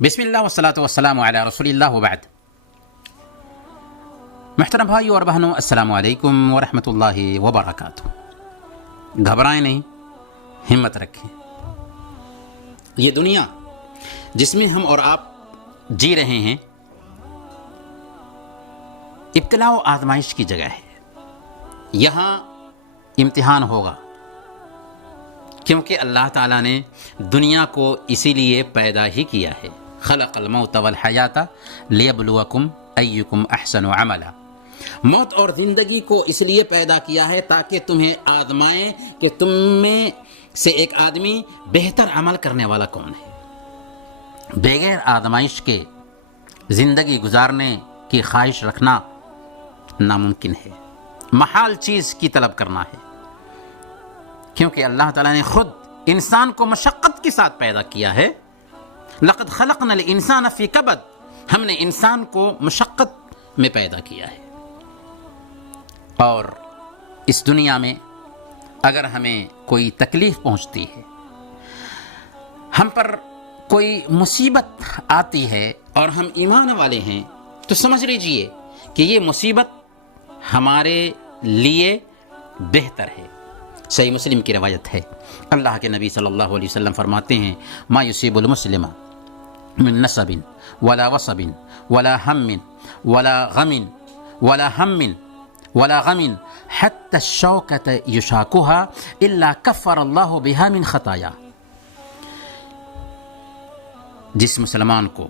بسم اللہ والصلاۃ والسلام علی رسول اللہ وبعد۔ محترم بھائیو اور بہنوں، السلام علیکم ورحمۃ اللہ وبرکاتہ۔ گھبرائیں نہیں، ہمت رکھیں۔ یہ دنیا جس میں ہم اور آپ جی رہے ہیں ابتلاء و آزمائش کی جگہ ہے۔ یہاں امتحان ہوگا، کیونکہ اللہ تعالیٰ نے دنیا کو اسی لیے پیدا ہی کیا ہے۔ خلق الموت والحیات لیبلوکم ایکم احسن عملا۔ موت اور زندگی کو اس لیے پیدا کیا ہے تاکہ تمہیں آزمائیں کہ تم میں سے ایک آدمی بہتر عمل کرنے والا کون ہے۔ بغیر آزمائش کے زندگی گزارنے کی خواہش رکھنا ناممکن ہے، محال چیز کی طلب کرنا ہے، کیونکہ اللہ تعالیٰ نے خود انسان کو مشقت کے ساتھ پیدا کیا ہے۔ لقد خلقنا الانسان فی کبد، ہم نے انسان کو مشقت میں پیدا کیا ہے۔ اور اس دنیا میں اگر ہمیں کوئی تکلیف پہنچتی ہے، ہم پر کوئی مصیبت آتی ہے اور ہم ایمان والے ہیں، تو سمجھ لیجئے کہ یہ مصیبت ہمارے لیے بہتر ہے۔ صحیح مسلم کی روایت ہے، اللہ کے نبی صلی اللہ علیہ وسلم فرماتے ہیں، ما یصیب المسلم من نصب ولا وصب ولا ہم ولا غم ولا ہم ولا غم حتى الشوكة يشاكها الا كفر الله بها من خطايا۔ جس مسلمان کو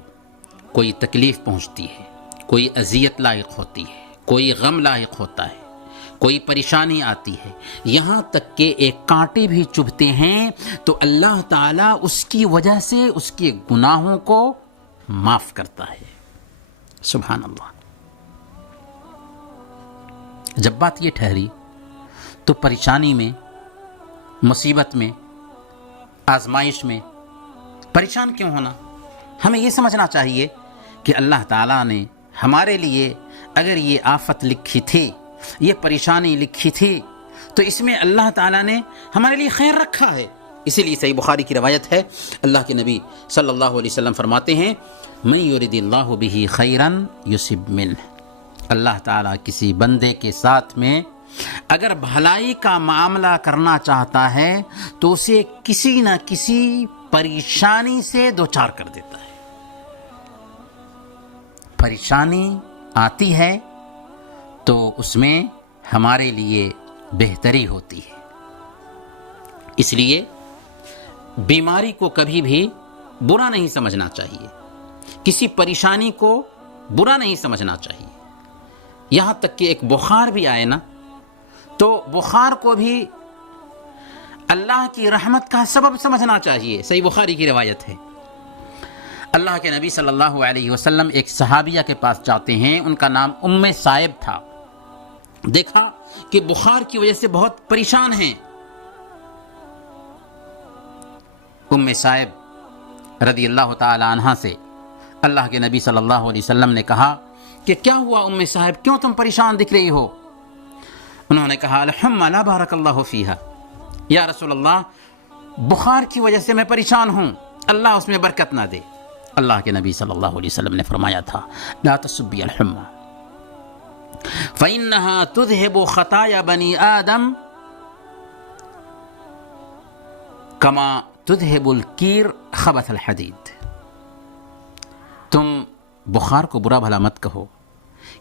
کوئی تکلیف پہنچتی ہے، کوئی اذیت لاحق ہوتی ہے، کوئی غم لاحق ہوتا ہے، کوئی پریشانی آتی ہے، یہاں تک کہ ایک کانٹے بھی چبھتے ہیں، تو اللہ تعالیٰ اس کی وجہ سے اس کے گناہوں کو معاف کرتا ہے۔ سبحان اللہ۔ جب بات یہ ٹھہری تو پریشانی میں، مصیبت میں، آزمائش میں پریشان کیوں ہونا؟ ہمیں یہ سمجھنا چاہیے کہ اللہ تعالیٰ نے ہمارے لیے اگر یہ آفت لکھی تھی، یہ پریشانی لکھی تھی، تو اس میں اللہ تعالیٰ نے ہمارے لیے خیر رکھا ہے۔ اسی لیے صحیح بخاری کی روایت ہے، اللہ کے نبی صلی اللہ علیہ وسلم فرماتے ہیں، من یرد اللہ بہ خیرا یصب منہ۔ اللہ تعالیٰ کسی بندے کے ساتھ میں اگر بھلائی کا معاملہ کرنا چاہتا ہے تو اسے کسی نہ کسی پریشانی سے دوچار کر دیتا ہے۔ پریشانی آتی ہے تو اس میں ہمارے لیے بہتری ہوتی ہے۔ اس لیے بیماری کو کبھی بھی برا نہیں سمجھنا چاہیے، کسی پریشانی کو برا نہیں سمجھنا چاہیے۔ یہاں تک کہ ایک بخار بھی آئے نا، تو بخار کو بھی اللہ کی رحمت کا سبب سمجھنا چاہیے۔ صحیح بخاری کی روایت ہے، اللہ کے نبی صلی اللہ علیہ وسلم ایک صحابیہ کے پاس جاتے ہیں، ان کا نام ام صائب تھا۔ دیکھا کہ بخار کی وجہ سے بہت پریشان ہیں۔ ام صائب رضی اللہ تعالی عنہا سے اللہ کے نبی صلی اللہ علیہ وسلم نے کہا کہ کیا ہوا ام صاحب، کیوں تم پریشان دکھ رہی ہو؟ انہوں نے کہا، الحمى لا بارک اللہ فیہا، یا رسول اللہ بخار کی وجہ سے میں پریشان ہوں، اللہ اس میں برکت نہ دے۔ اللہ کے نبی صلی اللہ علیہ وسلم نے فرمایا تھا، لا تسبی الحمى فإنها تذهب خطايا بني آدم كما تذهب الكير خبث الحديد۔ تم بخار کو برا بھلا مت کہو،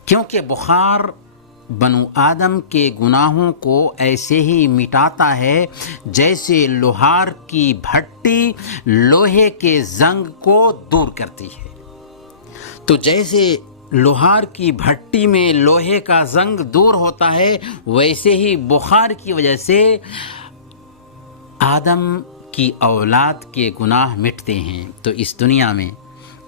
کیونکہ بخار بنو آدم کے گناہوں کو ایسے ہی مٹاتا ہے جیسے لوہار کی بھٹی لوہے کے زنگ کو دور کرتی ہے۔ تو جیسے لوہار کی بھٹی میں لوہے کا زنگ دور ہوتا ہے، ویسے ہی بخار کی وجہ سے آدم کی اولاد کے گناہ مٹتے ہیں۔ تو اس دنیا میں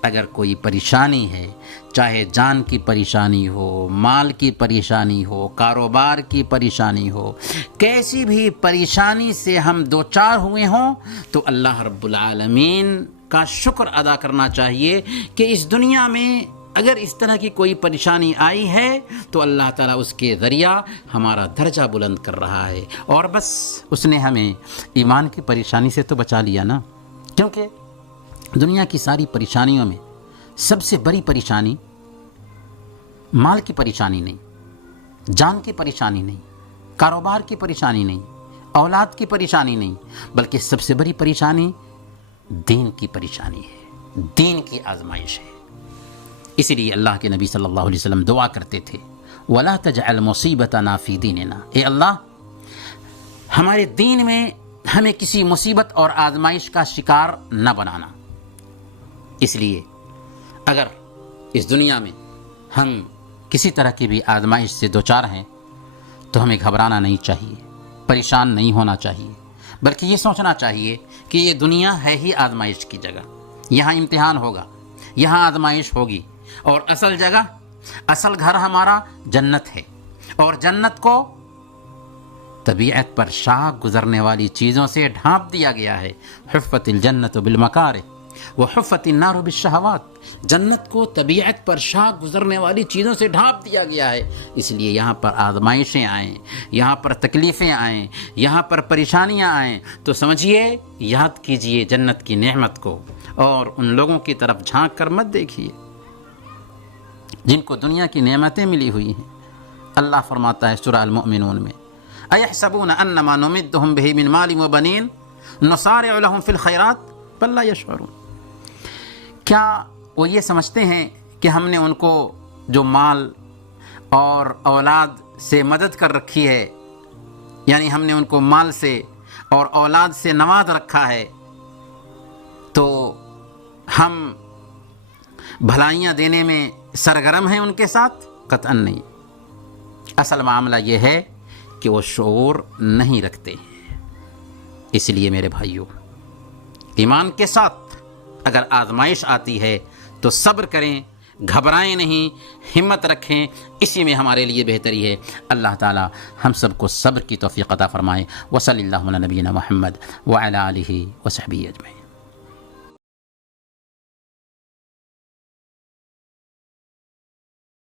اگر کوئی پریشانی ہے، چاہے جان کی پریشانی ہو، مال کی پریشانی ہو، کاروبار کی پریشانی ہو، کیسی بھی پریشانی سے ہم دوچار ہوئے ہوں، تو اللہ رب العالمین کا شکر ادا کرنا چاہیے کہ اس دنیا میں اگر اس طرح کی کوئی پریشانی آئی ہے تو اللہ تعالیٰ اس کے ذریعہ ہمارا درجہ بلند کر رہا ہے، اور بس اس نے ہمیں ایمان کی پریشانی سے تو بچا لیا نا، کیونکہ دنیا کی ساری پریشانیوں میں سب سے بڑی پریشانی مال کی پریشانی نہیں، جان کی پریشانی نہیں، کاروبار کی پریشانی نہیں، اولاد کی پریشانی نہیں، بلکہ سب سے بڑی پریشانی دین کی پریشانی ہے، دین کی آزمائش ہے۔ اسی لیے اللہ کے نبی صلی اللہ علیہ وسلم دعا کرتے تھے وَلَا تَجْعَلْ مُصِيبَتَنَا فِي دِينِنَا، اے اللہ ہمارے دین میں ہمیں کسی مصیبت اور آزمائش کا شکار نہ بنانا۔ اس لیے اگر اس دنیا میں ہم کسی طرح کی بھی آزمائش سے دوچار ہیں تو ہمیں گھبرانا نہیں چاہیے، پریشان نہیں ہونا چاہیے، بلکہ یہ سوچنا چاہیے کہ یہ دنیا ہے ہی آزمائش کی جگہ، یہاں امتحان ہوگا، یہاں آزمائش ہوگی، اور اصل جگہ، اصل گھر ہمارا جنت ہے، اور جنت کو طبیعت پر شاخ گزرنے والی چیزوں سے ڈھانپ دیا گیا ہے۔ حفت الجنت بالمکارہ وحفت النار بالشہوات، جنت کو طبیعت پر شاخ گزرنے والی چیزوں سے ڈھانپ دیا گیا ہے، اس لیے یہاں پر آزمائشیں آئیں، یہاں پر تکلیفیں آئیں، یہاں پر پریشانیاں آئیں تو سمجھیے، یاد کیجئے جنت کی نعمت کو، اور ان لوگوں کی طرف جھانک کر مت دیکھیے جن کو دنیا کی نعمتیں ملی ہوئی ہیں۔ اللہ فرماتا ہے سورہ المؤمنون میں اَيَحْسَبُونَ أَنَّمَا نُمِدُّهُم بِهِ مِن مَالٍ وَبَنِينَ نُسَارِعُ لَهُمْ فِي الْخَيْرَاتِ بَل لَّا يَشْعُرُونَ، کیا وہ یہ سمجھتے ہیں کہ ہم نے ان کو جو مال اور اولاد سے مدد کر رکھی ہے، یعنی ہم نے ان کو مال سے اور اولاد سے نواز رکھا ہے، تو ہم بھلائیاں دینے میں سرگرم ہیں ان کے ساتھ؟ قطعاً نہیں۔ اصل معاملہ یہ ہے کہ وہ شعور نہیں رکھتے ہیں۔ اس لیے میرے بھائیوں، ایمان کے ساتھ اگر آزمائش آتی ہے تو صبر کریں، گھبرائیں نہیں، ہمت رکھیں، اسی میں ہمارے لیے بہتری ہے۔ اللہ تعالی ہم سب کو صبر کی توفیق عطا فرمائے۔ وصلی اللہ علی نبینا محمد وعلی آلہ وصحبہ اجمعین۔